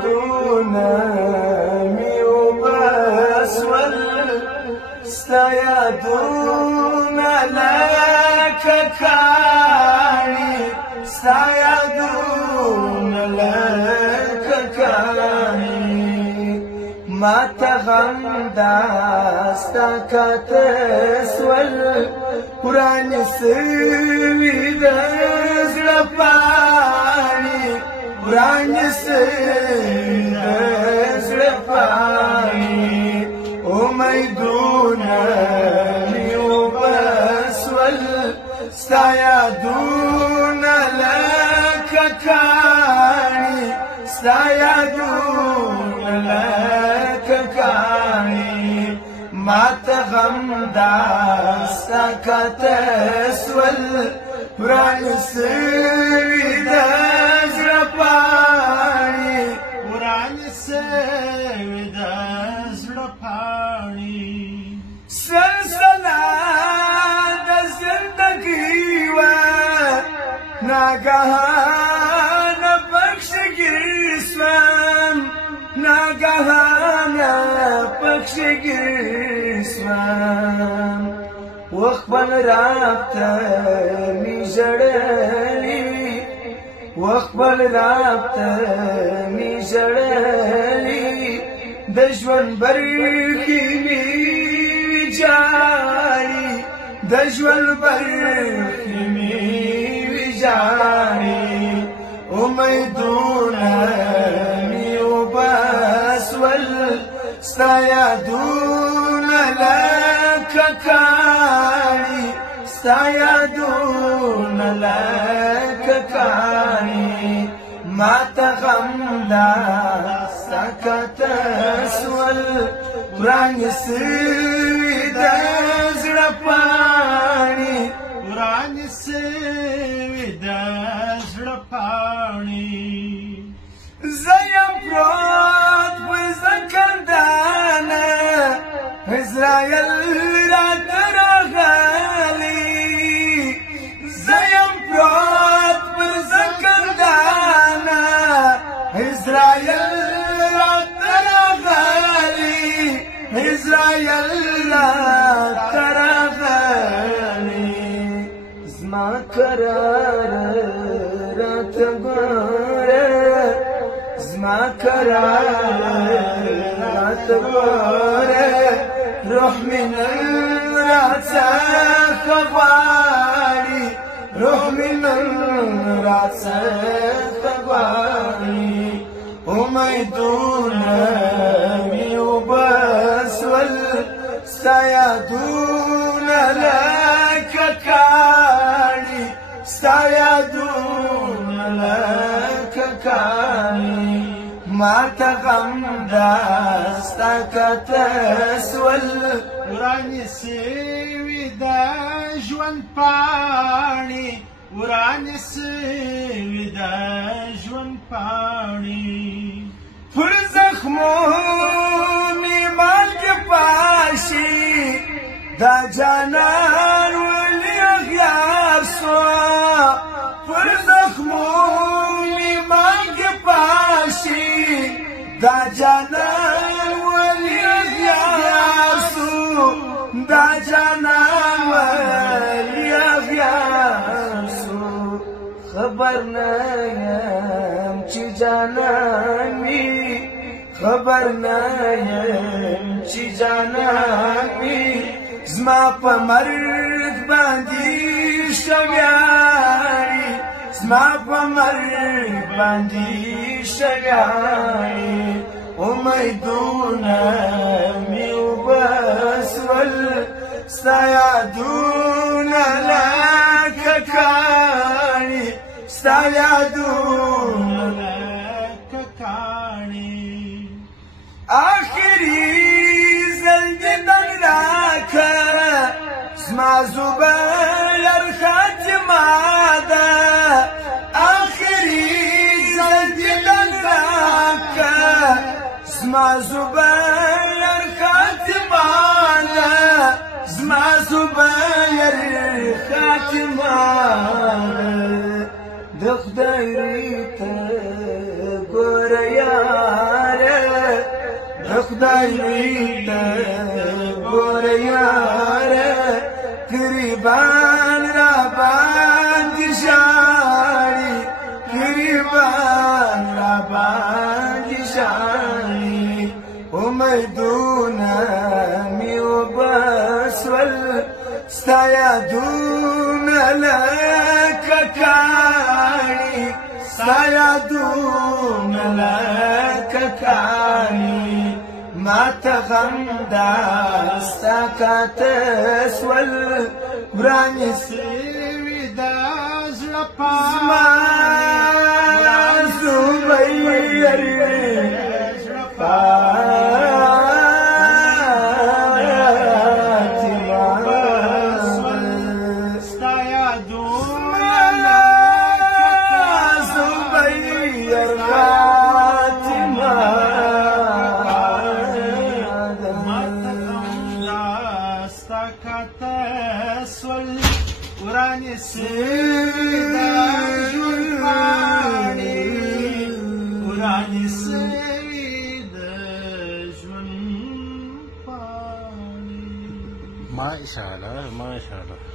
امیدونه می وبسول ستا یادونه لکه کاڼي ستا یادونه لکه کاڼي ماته غم داستا کاته سول ورانې سوي د زړه پاڼې ورانې سوي د زړه پاڼې امیدونه مې وبسول ستا یادونه لکه کاڼي ستا یادونه لکه کاڼي ماته غم داستا کاته سول ورانې سوي د زړه پاڼې ورانې سوي د زړه پاڼې سلسله د زندګي وه ناګهانه پکښې ګیر سوم ناګهانه پکښې ګیر سوم وخت بل رابطه مې ژړلي وخت بل رابطه مې ژړلي د ژوند برخې مې ویجاړي د ژوند برخې مې ویجاړي امیدونه مې وبسول ستا یادونه لکه کاڼي ستا یادونه لکه کاڼي ماته غم داستا کاته سول ورانې سوي د زړه پاڼې ورانې سوي د زړه پاڼې زه یم پروت په زکندانه عزرایل راته راغلی زه یم پروت پر زکندانه عزرایل راته راغلی عزرایل راته راغلی زما قرار راته ګوره زما قرار راته ګوره روح مې نن راڅخه غواړي روح مې نن راڅخه غواړي امیدونه مې وبسول ستا یادونه لکه کاڼي ستا یادونه لکه کاڼي ماته غم داستا کاته سول ورانې سوي د ژوند پاڼې ورانې سوي د ژوند پاڼې پر زخمو مې مالګې پاشي دا جانان ولې اغیار سوه پر زخمو مې مالګې پاشي دا جانان ولې اغیار سو دا جانان ولې اغیار سو خبر نه یم چې جانان مې خبر نه یم چې جانان مې زما په مرګ باندې شویاري زما په مرګ باندې شویاري امیدونه مې وبسول ستا یادونه لکه کاڼي ستا یادونه زبیر خاتمه آخری زندگی راکا زما زبیر خاتمه زما زبیر خاتمه د خدای ته ګوره یاره د خدای ته ګوره یاره قریبان را باندې ژاړي قریبان را باندې ژاړي امیدونه مې وبسول ستا یادونه لکه کاڼي ستا یادونه لکه کاڼي ماته غم داستا کاته سول ورانې سوي دا زړه پاڼې زبیر ورانې سوي د ژوند پاڼې ورانې سوي د ژوند پاڼې ماشاءالله ماشاءالله